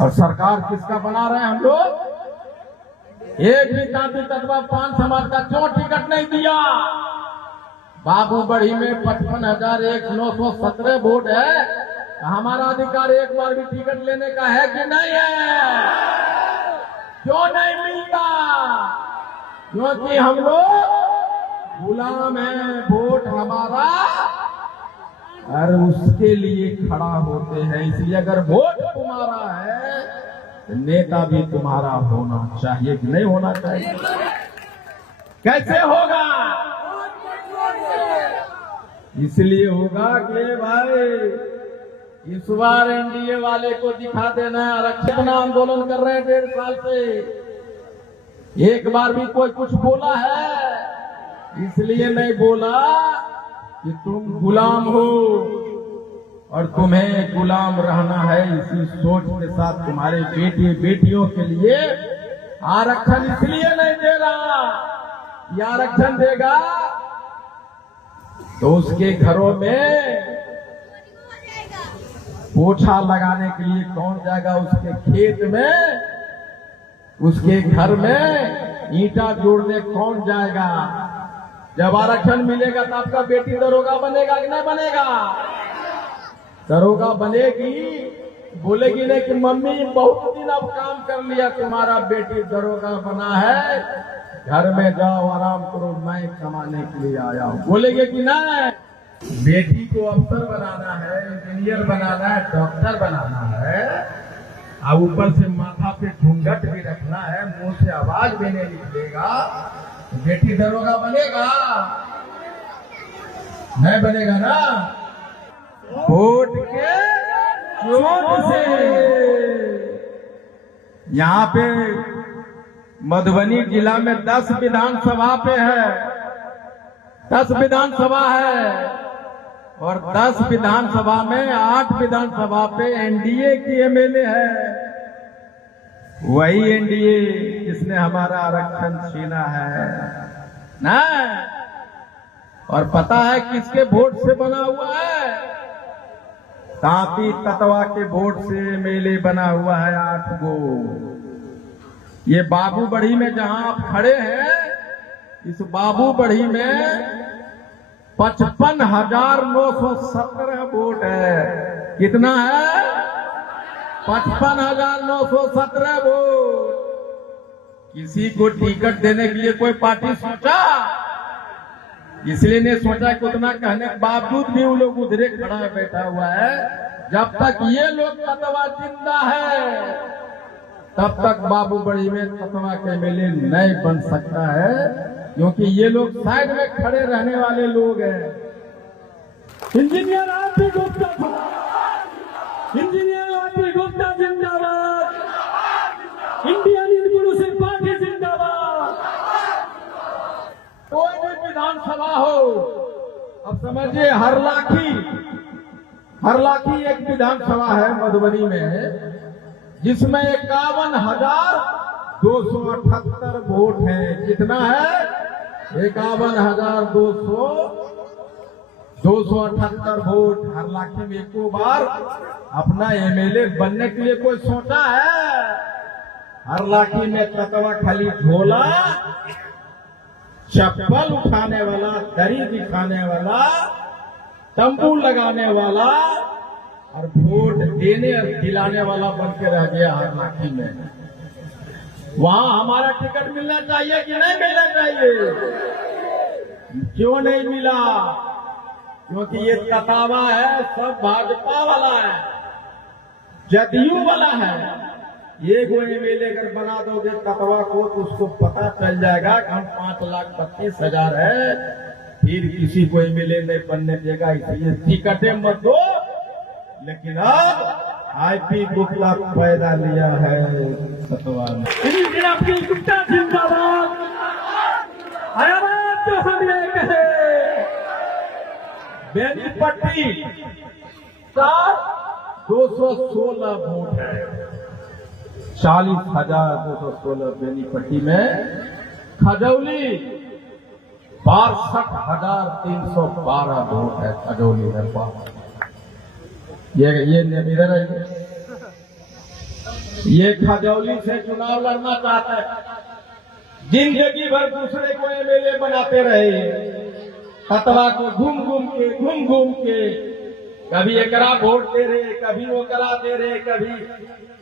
और सरकार किसका बना रहे हैं हम लोग? एक भी तांती तत्वा पान समाज का क्यों टिकट नहीं दिया? बाबू बढ़ी में 55,917 वोट है। हमारा अधिकार एक बार भी टिकट लेने का है कि नहीं है? क्यों नहीं मिलता? क्योंकि हम लोग गुलाम हैं। वोट हमारा और उसके लिए खड़ा होते हैं। इसलिए अगर वोट तुम्हारा है तो नेता भी तुम्हारा होना चाहिए कि नहीं होना चाहिए? कैसे होगा? इसलिए होगा कि भाई इस बार एनडीए वाले को दिखा देना है। आरक्षण आंदोलन कर रहे हैं 1.5 साल से, एक बार भी कोई कुछ बोला है? इसलिए नहीं बोला कि तुम गुलाम हो और तुम्हें गुलाम रहना है। इसी सोच के साथ तुम्हारे बेटे बेटियों के लिए आरक्षण इसलिए नहीं दे रहा। ये आरक्षण देगा तो उसके घरों में पोछा लगाने के लिए कौन जाएगा? उसके खेत में, उसके घर में ईंटा जोड़ने कौन जाएगा? जब आरक्षण मिलेगा तो आपका बेटी दरोगा बनेगा कि नहीं बनेगा? दरोगा बनेगी, बोलेगी नहीं कि मम्मी बहुत दिन अब काम कर लिया, तुम्हारा बेटी दरोगा बना है, घर में जाओ आराम करो, मैं कमाने के लिए आया हूँ। बोलेगे कि नहीं? बेटी को अफसर बनाना है, इंजीनियर बनाना है, डॉक्टर बनाना है, और ऊपर से माथा पे घूंघट भी रखना है, मुंह से आवाज भी नहीं निकलेगा, बेटी दरोगा बनेगा? नहीं बनेगा ना। वोट के चोट से यहाँ पे मधुबनी जिला में 10 विधानसभा पे है, 10 विधानसभा है, और 10 विधानसभा में 8 विधानसभा पे एनडीए की एमएलए है। वही एनडीए जिसने हमारा आरक्षण छीना है ना। और पता है किसके वोट से बना हुआ है? तांती ततवा के वोट से एमएलए बना हुआ है 8 गो। ये बाबू बढ़ी में जहां आप खड़े हैं, इस बाबू बढ़ी में 55,917 वोट है। कितना है? 55,917 वोट। किसी को टिकट देने के लिए कोई पार्टी सोचा? इसलिए ने सोचा कि उतना कहने के बावजूद भी वो लोग उधरे खड़ा बैठा हुआ है। जब तक ये लोग ततवा जिंदा है तब तक बाबू बढ़ी में ततवा के एमएलए नहीं बन सकता है, क्योंकि ये लोग साइड में खड़े रहने वाले लोग हैं। Engineer RP Gupta, engineer RP Gupta जिंदाबाद, इंडियन इनक्लूसिव पार्टी जिंदाबाद। कोई भी विधानसभा हो, अब समझिए हरलाखी एक विधानसभा है मधुबनी में, जिसमें 51,278 वोट है। कितना है? 51,278 वोट। हरलाखी में एको बार अपना एमएलए बनने के लिए कोई सोचा है? हरलाखी में ततवा खाली झोला, चप्पल उठाने वाला, दरी दिखाने वाला, तंबू लगाने वाला और वोट देने और दिलाने वाला बन के रह गया हरलाखी में। वहां हमारा टिकट मिलना चाहिए कि नहीं मिलना चाहिए? क्यों नहीं मिला? क्योंकि ये ततावा है, सब भाजपा वाला है, जदयू वाला है। एक वो एमएलए अगर बना दोगे ततवा को तो उसको पता चल जाएगा कि हम 5,25,000 है, फिर किसी को एमएलए नहीं बनने देगा। इसलिए टिकटें मत दो। लेकिन अब आईपी गुप्ता पैदा लिया है ततवा ने। गुप्ता जिंदाबाद। तो हम ये कहे बेनीपट्टी का 216 वोट है, 40,216 बेनीपट्टी में। खजौली 62,312 वोट है खजौली में। ये इधर है ये खजौली से चुनाव लड़ना चाहता है, जिंदगी भर दूसरे को एमएलए बनाते रहे, खतवा को घूम घूम के कभी एकरा वोट दे रहे, कभी वो करा दे रहे, कभी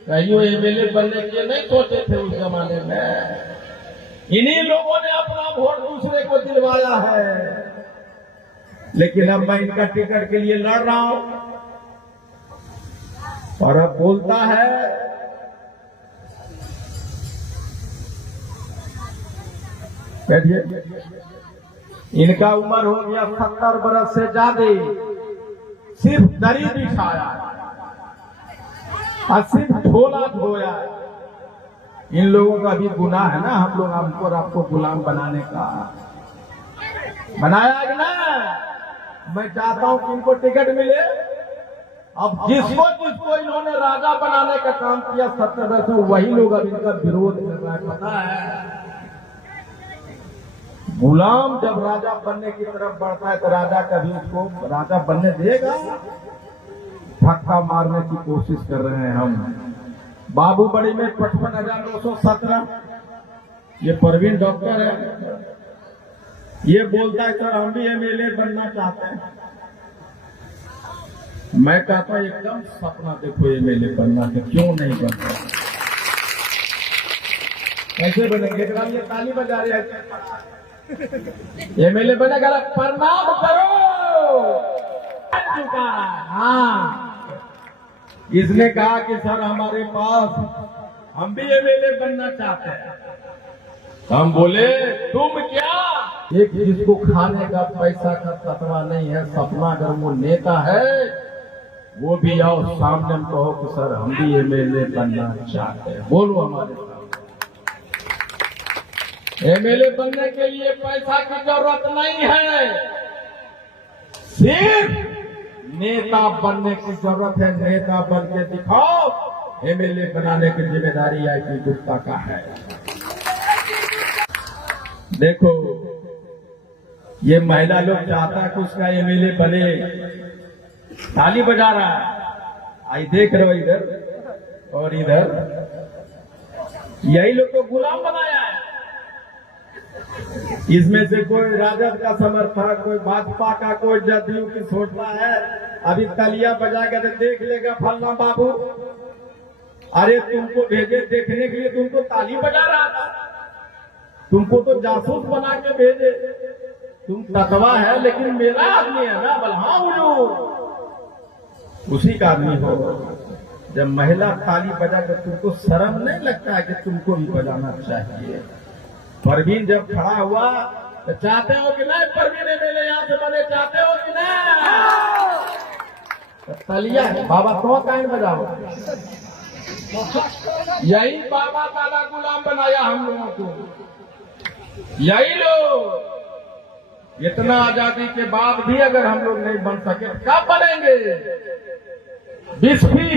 कहीं एमएलए बनने के नहीं सोचे थे उस जमाने में। इन्हीं लोगों ने अपना वोट दूसरे को दिलवाया है। लेकिन अब मैं इनका टिकट के लिए लड़ रहा हूं और अब बोलता है बैठिए, इनका उम्र हो गया 70 बरस से ज्यादा, सिर्फ दरी बिछाया और सिर्फ झोला धोया। इन लोगों का भी गुनाह है ना, हम लोग हमको और आपको गुलाम बनाने का बनाया कि ना। मैं चाहता हूं कि इनको टिकट मिले। अब जिसको इन्होंने राजा बनाने का काम किया 70 वर्ष में, वही लोग अब इनका विरोध कर रहा है। पता है, गुलाम जब राजा बनने की तरफ बढ़ता है तो राजा कभी उसको राजा बनने देगा? धक्का मारने की कोशिश कर रहे हैं हम। बाबूबड़ी में 55,917, ये परवीन डॉक्टर है, ये बोलता है सर हम भी एमएलए बनना चाहते हैं। मैं कहता हूं एकदम सपना देखो एमएलए बनना, तो क्यों नहीं बनता? कैसे बनेंगे? ताली बजा रहे हैं। एमएलए बनेगा, प्रणाम करो चुका। हाँ, इसने कहा कि सर हमारे पास, हम भी एमएलए बनना चाहते हैं। हम बोले तुम क्या? एक जिसको खाने का पैसा का ततवा नहीं है, सपना अगर वो नेता है, वो भी आओ सामने में कहो कि सर हम भी एमएलए बनना चाहते हैं। बोलो हमारे साथ। एमएलए बनने के लिए पैसा की जरूरत नहीं है, सिर्फ नेता बनने की जरूरत है। नेता बन के दिखाओ। एमएलए बनाने की जिम्मेदारी आईपी गुप्ता का है। देखो, ये महिला लोग चाहता है कि उसका एमएलए बने, ताली बजा रहा है। आई देख रहे हो इधर और इधर, यही लोग को गुलाम बनाया है। इसमें से कोई राजद का समर्थक, कोई भाजपा का, कोई जदयू की सोचता है अभी तलिया बजा के देख लेगा फलना बाबू। अरे तुमको भेजे देखने के लिए, तुमको ताली बजा रहा था, तुमको तो जासूस बना के भेजे। तुम ततवा है लेकिन मेरा आदमी है ना, बलहा उड़ो, उसी का आदमी हो। जब महिला ताली बजा कर, तुमको शर्म नहीं लगता है कि तुमको भी बजाना चाहिए? परवीन जब खड़ा हुआ तो चाहते हो कि नहीं परवीन एमएलए यहां से बने, चाहते हो कि नहीं? तो तलिया बाबा तो कान बजाओ। यही बाबा दादा गुलाम बनाया हम लोगों को। यही लोग इतना आजादी के बाद भी अगर हम लोग नहीं बन सके, कब बनेंगे? बिस्फी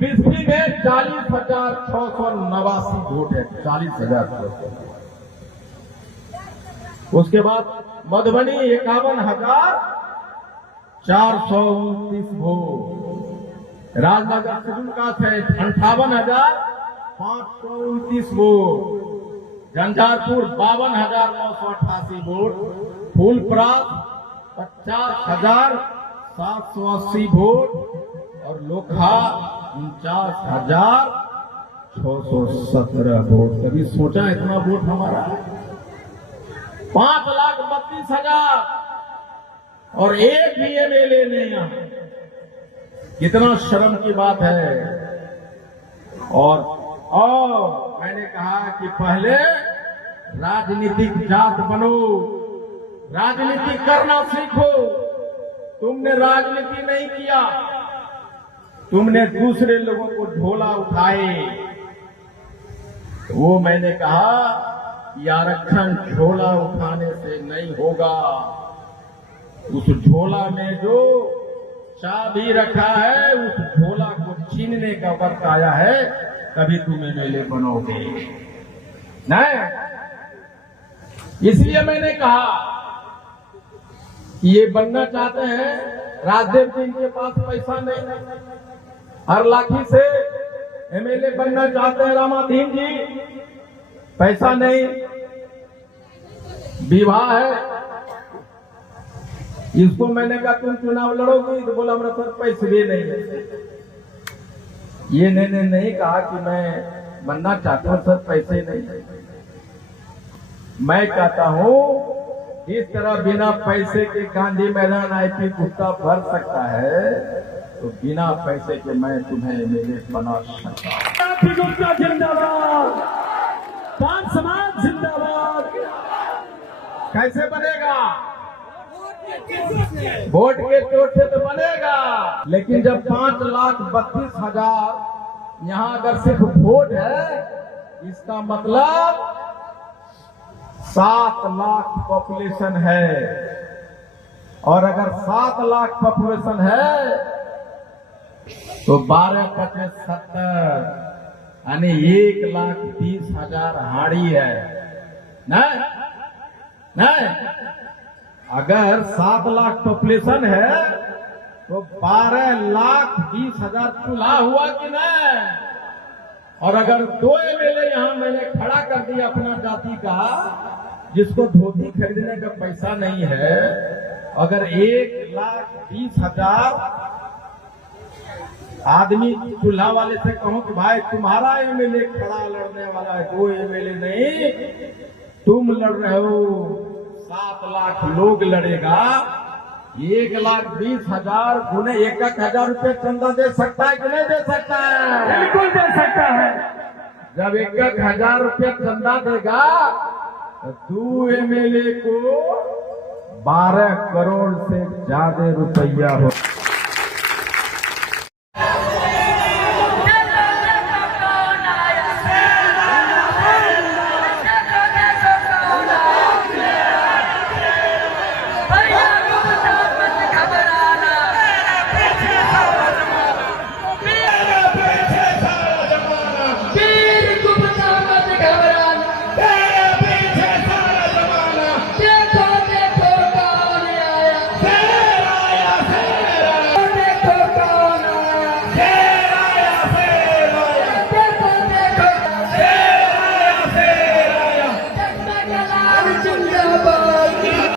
में 40,689 वोट है, 40,600। उसके बाद मधुबनी 51,429 वोट, राजनगर शिवकाश है 58,529 vote, Jhanjharpur 52,988 vote, Phulparas 50,780 vote और लोखा 49,617 वोट। कभी सोचा इतना वोट हमारा? 5,32,000 और एक भी एमएलए नहीं है। कितना शर्म की बात है। और मैंने कहा कि पहले राजनीतिक जात बनो, राजनीति करना सीखो। तुमने राजनीति नहीं किया, तुमने दूसरे लोगों को ढोला उठाए। वो मैंने कहा कि आरक्षण झोला उठाने से नहीं होगा। उस झोला में जो चाबी रखा है, उस झोला को छीनने का वक्त आया है, तभी तुम एमएलए बनोगे। नहीं, इसलिए मैंने कहा ये बनना चाहते हैं। राजदेव जी के पास पैसा नहीं, हर लाठी से एमएलए बनना चाहते हैं रामाधीन जी, पैसा नहीं, विवाह है। इसको मैंने कहा तुम चुनाव लड़ोगी, तो बोला मेरा सर पैसे भी नहीं है। ये नहीं कहा कि मैं बनना चाहता हूं सर, पैसे नहीं। मैं कहता हूं इस तरह बिना पैसे के गांधी मैदान आईपी कुत्ता भर सकता है, तो बिना पैसे के मैं तुम्हें एमएलए बना सकता हूं। जिंदाबाद, पान समाज जिंदाबाद। कैसे बनेगा? वोट के चोट से तो बनेगा, लेकिन जब 5,32,000 यहाँ अगर सिर्फ वोट है, इसका मतलब 7 लाख पॉपुलेशन है। और अगर 7 लाख पॉपुलेशन है तो 12×5=70, यानी 1,20,000 हाड़ी है। नहीं, अगर 7 लाख पॉपुलेशन है तो 12,20,000 चूल्हा हुआ कि नहीं? और अगर 2 एमएलए यहाँ मैंने खड़ा कर दिया अपना जाति का, जिसको धोती खरीदने का पैसा नहीं है, अगर 1,20,000 आदमी चूल्हा वाले से कहूं कि भाई तुम्हारा एमएलए खड़ा लड़ने वाला है, 2 एमएलए नहीं तुम लड़ रहे हो, 7 लाख लोग लड़ेगा, 1,20,000 गुने 1,000 रुपये चंदा दे सकता है कि नहीं दे सकता है? बिल्कुल दे सकता है। जब 1,000 रुपये चंदा देगा तो 2 एमएलए को 12 करोड़ से ज्यादा रुपया हो।